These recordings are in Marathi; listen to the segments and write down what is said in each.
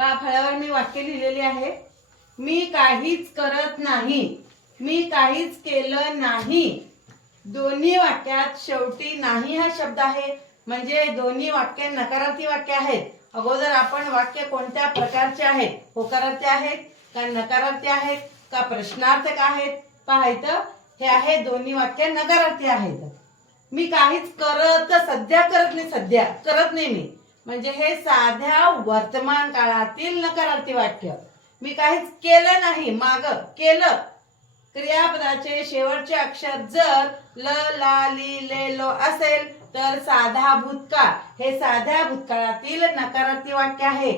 पा फळ्यावर मी वाक्य लिहिलेले आहे. मी काहीच करत नाही. मी काहीच केलं नाही. दोन्ही वाक्यात शेवटी नाही हा शब्द आहे. म्हणजे दोन्ही वाक्य नकारार्थी वाक्य आहेत. अगोदर आपण वाक्य कोणत्या प्रकारचे आहेत? होकारार्थी आहेत का नकारार्थी आहेत का प्रश्नार्थक आहेत? पाहायचं हे आहे दोन्ही वाक्य नकारार्थी आहेत. मी काहीच करत सध्या करत नाही सध्या. करत नाही मी. म्हणजे हे साध्या वर्तमान काळातील नकारार्थी वाक्य. मी काहीच केलं नाही माग केलं. क्रियापदाचे शेवटचे अक्षर जर ल ला ली ले लो असेल तर साधा भूतकाळ. हे साध्या भूतकाळातील नकारार्थी वाक्य आहे.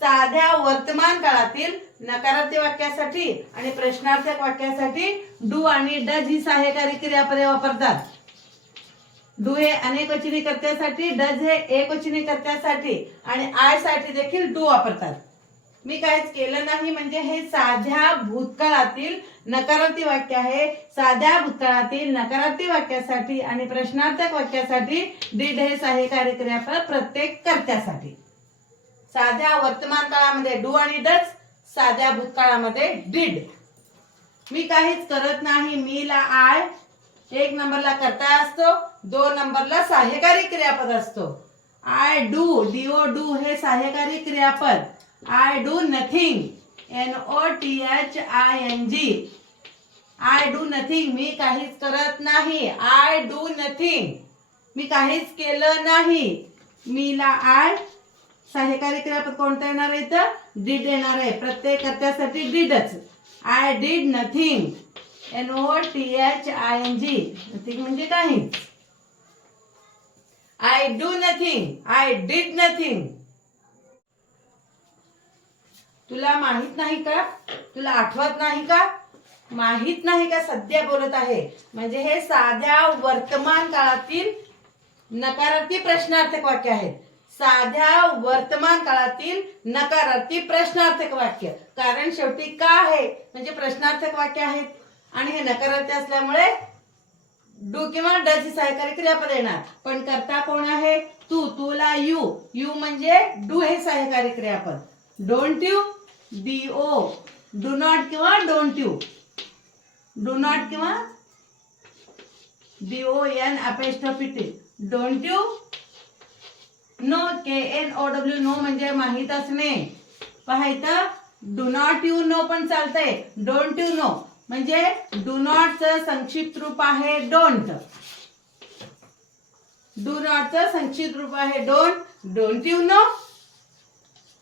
साध्या वर्तमान काळातील नकारार्थी वाक्यासाठी आणि प्रश्नार्थक वाक्यासाठी डू आणि डज ही सहाय्यकारी क्रियापदे वापरतात. डू हे अनेक वचनी कर्त्यासाठी डज हे एक वचनी कर्त्यासाठी आणि आयसाठी देखील डू वापरतात. मी काहीच केलं नाही म्हणजे हे साध्या भूतकाळातील नकारार्थी वाक्य आहे. साध्या भूतकाळातील नकारार्थी वाक्यासाठी आणि प्रश्नार्थक वाक्यासाठी डीड हे सहाय्यकारी क्रियापद प्रत्येक कर्त्यासाठी. साध्या वर्तमान काळामध्ये डू आणि डज साध्या भूतकाळामध्ये डीड. मी काहीच करत नाही मी ला आय एक नंबरला करता असतो. दोन नंबरला सहाय्यकारी क्रियापद असतो. आय डू डीओ डू हे सहाय्यकारी क्रियापद. I do nothing N O T H I N G I do nothing मी काहीच करत नाही. आय डू नथिंग मी काहीच केलं नाही. मीला आय सहाय्यकारी क्रियापद कोणतं येणार आहे तर डीड येणार आहे. प्रत्येक कर्त्यासाठी डीडच I did nothing N O T H I N G nothing म्हणजे काही I do nothing I did nothing तुला माहीत नाही का? तुला आठवत नाही का? माहीत नाही का सध्या बोलत आहे? म्हणजे हे साध्या वर्तमान काळातील नकारार्थी प्रश्नार्थक वाक्य आहेत साध्या वर्तमान काळातील नकारार्थी प्रश्नार्थक वाक्य. कारण शेवटी का आहे? म्हणजे प्रश्नार्थक वाक्य आहेत. आणि हे नकारार्थी असल्यामुळे डू किंवा डच ही क्रियापद येणार पण करता कोण आहे? तू तुला यू. यू म्हणजे डू हे सहकारी क्रियापद don't you D O do not किंवा डोंट यू डू नॉट किंवा D O N apostrophe don't you know K N O W know म्हणजे माहीत असणे. पाहायचं? डू नॉट यू नो पण चालतंय. डोंट यू नो म्हणजे डू नॉटचं संक्षिप्त रूप आहे डोंट डू नॉटचं संक्षिप्त रूप आहे डोंट डोंट यू नो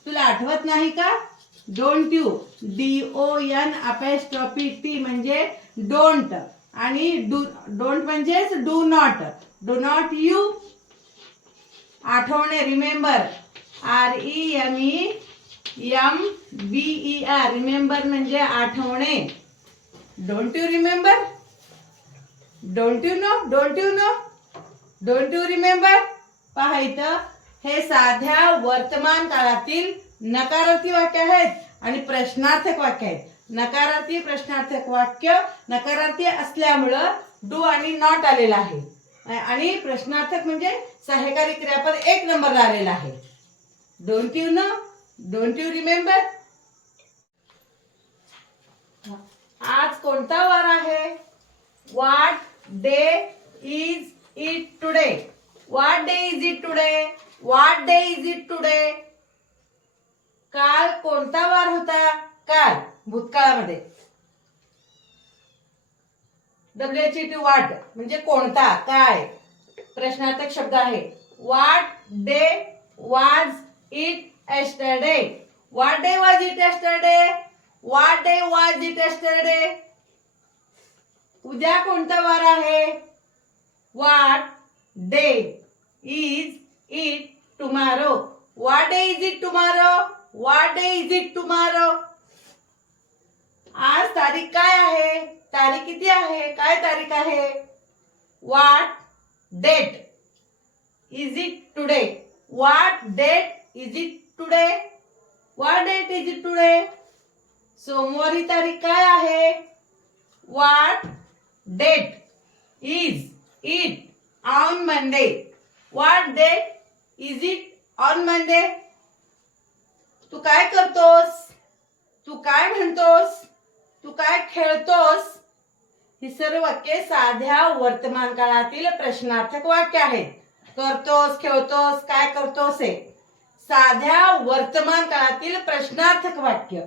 तुला आठवत नाही का? Don't you D O N apostrophe T म्हणजे डोंट आणि डू डोंट म्हणजेच do not do not you आठवणे remember R E M E M B E R remember म्हणजे आठवणे. Don't you remember don't you know don't you know don't you remember पाहायचं हे साध्या वर्तमान काळातील नकारार्थी वाक्य आहेत आणि प्रश्नार्थक वाक्य आहेत. नकारार्थी प्रश्नार्थक वाक्य नकारार्थी असल्यामुळं डू आणि नॉट आलेलं आहे. आणि प्रश्नार्थक म्हणजे सहाय्यकारी क्रियापद एक नंबरला आलेला आहे. Don't you know don't you remember आज कोणता वार आहे? What day is it today what day is it today what day is it today काल कोणता वार होता? काल भूतकाळामध्ये. डब्ल्यू टी वाट म्हणजे कोणता काय? प्रश्नार्थक शब्द आहे. What day was it yesterday what day was it yesterday what day was it day उद्या कोणता वार आहे? What day is it tomorrow. What day is it tomorrow. What day is it tomorrow. आज तारीख काय आहे? तारीख किती आहे? काय तारीख आहे? What date is it today. What date is it today. What date is it today. सोमवारी तारीख काय आहे? What date is it on Monday what date is it on Monday तू काय करतोस? तू काय म्हणतोस? तू काय खेळतोस? ही सर्व वाक्ये साध्या वर्तमान काळातील प्रश्नार्थक वाक्य आहेत. करतोस खेळतोस काय करतोस हे साध्या वर्तमान काळातील प्रश्नार्थक वाक्य.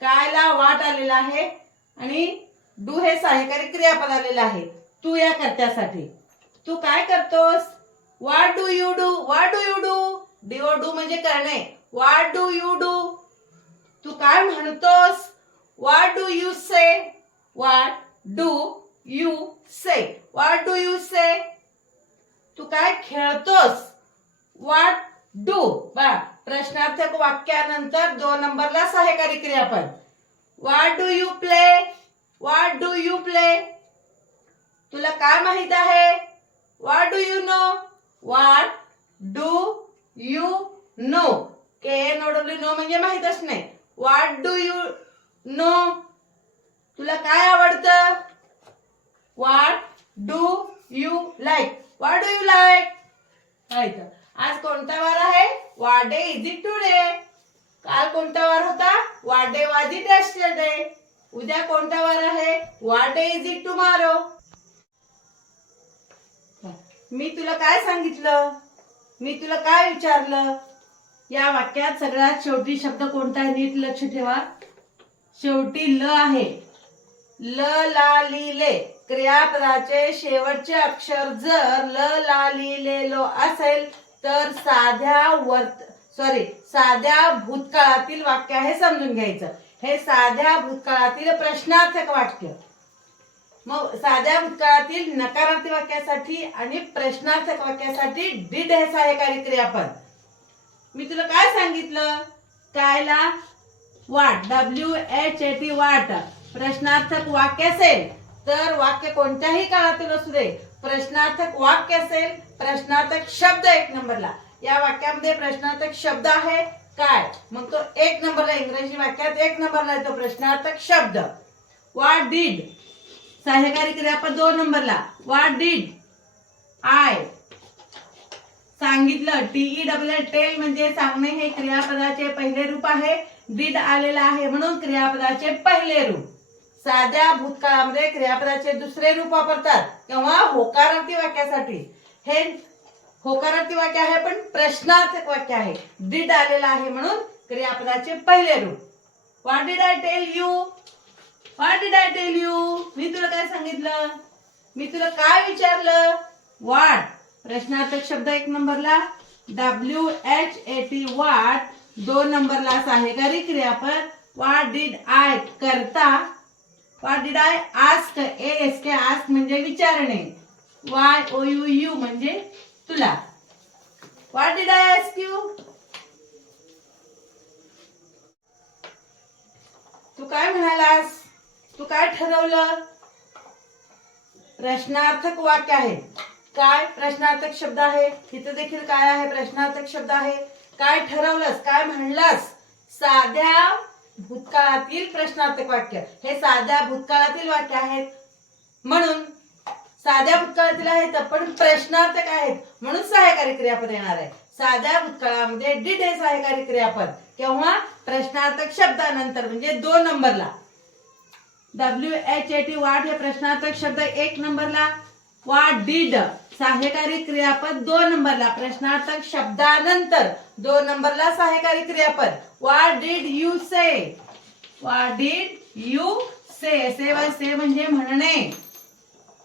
कायला वाट आलेला आहे आणि डू हे सहाय्यकारी क्रियापद आलेलं आहे. तू या कर्त्यासाठी. तू काय करतोस? What do you do what do you do D O म्हणजे करणे वाट डू यू डू तू काय म्हणतोस? वाट डू यू से वाट डू यू से वाट डू यू से तू काय खेळतोस? वाट डू बा प्रश्नार्थक वाक्यानंतर दोन नंबरला सहाय्यकारी क्रियापद. What do you play what do you play तुला काय माहीत आहे? What do you know what do you know K N W know म्हणजे माहीत असणे वाट डू यू नो तुला काय आवडतं? What do you like what do you like आज कोणता वार आहे? What day is it today. काल कोणता वार होता? वाट डे वाज इट यस्टरडे उद्या कोणता वार आहे? What day is it tomorrow. मी तुला काय सांगितलं? मी तुला काय विचारलं? या वाक्यात सगळ्यात शेवटी शब्द कोणता आहे नीट लक्ष ठेवा. शेवटी ल आहे. ल ला लिले क्रियापदाचे शेवटचे अक्षर जर ल ला ली असेल तर साध्या वर्त सॉरी साध्या भूतकाळातील वाक्य हे समजून घ्यायचं. हे साध्या भूतकाळातील प्रश्नार्थक वाक्य. मग साध्या भूतकाळातील नकारार्थी वाक्यासाठी आणि प्रश्नार्थक वाक्यासाठी डिड हे सहाय्यकारी क्रियापद. मी तुला काय सांगितलं? कायला? वाट W H A T what. प्रश्नार्थक वाक्य असेल तर वाक्य कोणत्याही काळातील असू दे. प्रश्नार्थक वाक्य असेल प्रश्नार्थक शब्द एक नंबरला. या वाक्यामध्ये प्रश्नार्थक शब्द आहे काय? मग तो एक नंबरला इंग्रजी वाक्यात एक नंबरला येतो प्रश्नार्थक शब्द. वाट डीड सहाय्यकारी क्रियापद दोन नंबरला. वाट डीड आय सांगितलं. टीई डब्ल्यू टेल म्हणजे सांगणे हे क्रियापदाचे पहिले रूप आहे. डीड आलेला आहे म्हणून क्रियापदाचे पहिले रूप. साध्या भूतकाळामध्ये क्रियापदाचे दुसरे रूप वापरतात. किंवा होकारार्थी वाक्यासाठी. हे होकारार्थी वाक्य आहे पण प्रश्नार्थक वाक्य आहे. डीड आलेलं आहे म्हणून क्रियापदाचे पहिले रूप. What did I tell you what did I tell you मी तुला काय सांगितलं? मी तुला काय विचारलं? वाट प्रश्नार्थक शब्द एक नंबरला. W H A T what दोन नंबरला सहाय्यकारी क्रियापद? वाट डीड आय करता? What did I ask A S K ask म्हणजे विचारणे. वाय ओ यू यू म्हणजे तुला. What did I ask you तू काय म्हणालास? तू काय ठरवलं? प्रश्नार्थक वाक्य आहे. काय प्रश्नार्थक शब्द आहे? इथं देखील काय आहे? प्रश्नार्थक शब्द आहे. काय ठरवलंस? काय म्हणलास? साध्या भूतकाळातील प्रश्नार्थक वाक्य. हे साध्या भूतकाळातील वाक्य आहेत. म्हणून साध्या भूतकाळातील आहेत पण प्रश्नार्थक आहेत? म्हणून सहाय्यकारी क्रियापद येणार आहे. साध्या भूतकाळामध्ये डिड हे सहाय्यकारी क्रियापद. किंवा प्रश्नार्थक शब्दानंतर म्हणजे दोन नंबरला. W H A T what हे प्रश्नार्थक शब्द एक नंबरला. वाट डीड सहाय्यकारी क्रियापद दोन नंबरला. प्रश्नार्थक शब्दानंतर दोन नंबरला सहाय्यकारी क्रियापद. वाट डीड यू से वाट डीड यू से से म्हणजे म्हणणे.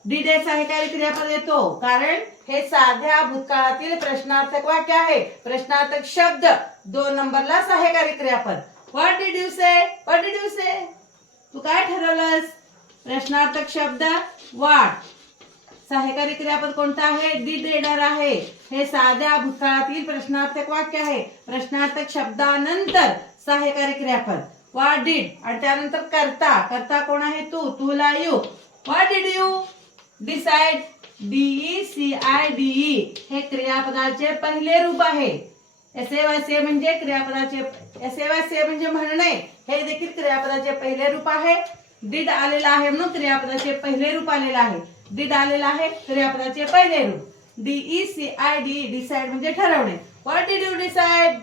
डिडेस आहे काय क्रियापद येतो? कारण हे साध्या भूतकाळातील प्रश्नार्थक वाक्य आहे. प्रश्नार्थक शब्द दोन नंबरला सहाय्यकारी क्रियापद. What did you say what did you say तू काय ठरवलंस? प्रश्नार्थक शब्द वाट सहाय्यकारी क्रियापद कोणता आहे? डी येणार आहे. हे साध्या भूतकाळातील प्रश्नार्थक वाक्य आहे. प्रश्नार्थक शब्दानंतर सहाय्यकारी क्रियापद. वाट डीड आणि त्यानंतर करता. करता कोण आहे तू? तुला you what did you decide D E C I D E हे क्रियापदाचे पहिले रूप आहे. एसे वासे म्हणजे क्रियापदाचे एसे वासे म्हणजे म्हणणे. हे देखील क्रियापदाचे पहिले रूप आहे. डिड आलेला आहे म्हणून क्रियापदाचे पहिले रूप आलेलं आहे. डिड आलेला आहे क्रियापदाचे पहिले रूप. D E C I D decide म्हणजे ठरवणे. What did you decide